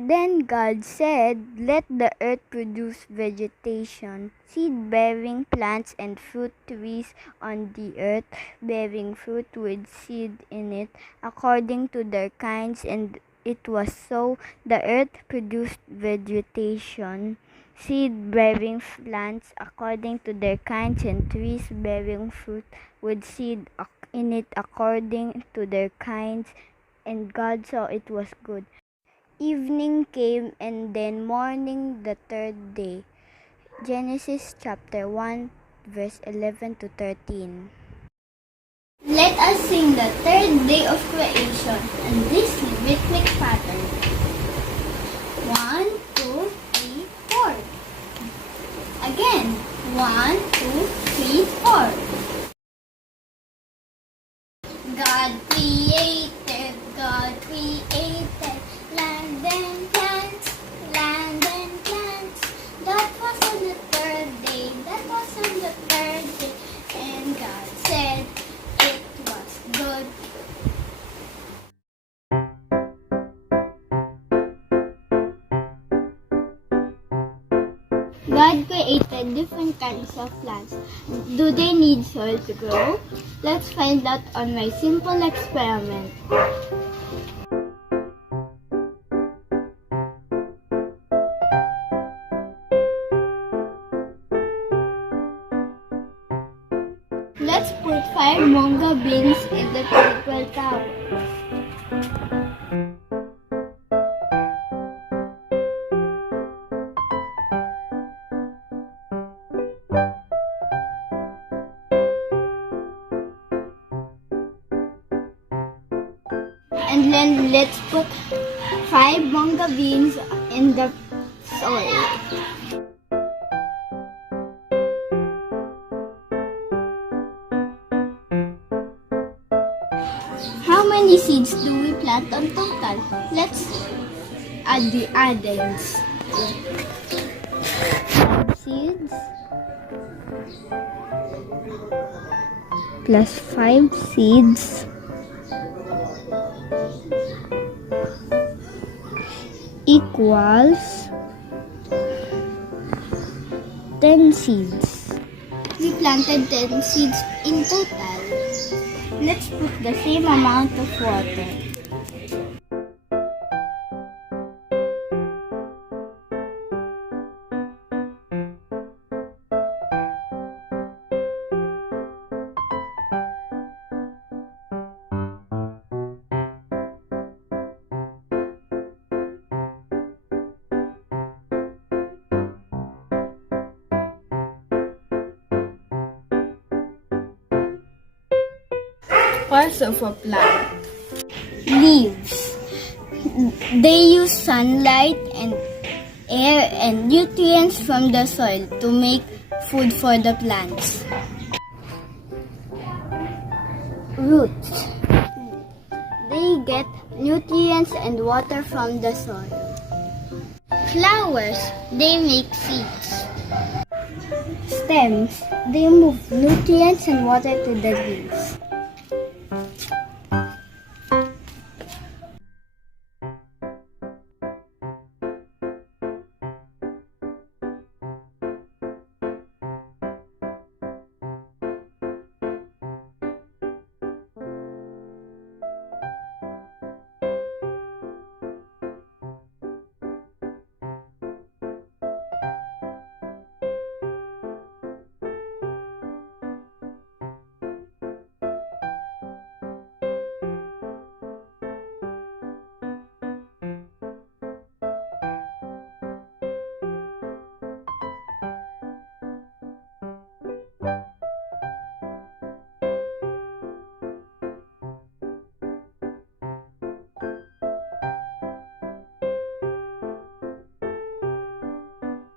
Then God said, "Let the earth produce vegetation, seed-bearing plants and fruit trees on the earth, bearing fruit with seed in it, according to their kinds." And it was so. The earth produced vegetation, seed-bearing plants according to their kinds, and trees bearing fruit with seed in it according to their kinds. And God saw it was good. Evening came, and then morning the third day. Genesis chapter 1, verse 11 to 13. Let us sing the third day of creation and this rhythmic pattern. 1, 2, 3, 4. Again. 1, 2, 3, 4. God created land and plants, land and plants. That was on the third day, and God said it was good. God created different kinds of plants. Do they need soil to grow? Let's find out on my simple experiment. Let's put 5 manga beans in the triple tower. And then let's put 5 manga beans in the soil. How many seeds do we plant on total? Let's add the addends. 5 seeds plus 5 seeds equals 10 seeds. We planted 10 seeds in total. Let's put the same amount of water. Parts of a plant. Leaves. They use sunlight and air and nutrients from the soil to make food for the plants. Roots. They get nutrients and water from the soil. Flowers. They make seeds. Stems. They move nutrients and water to the leaves.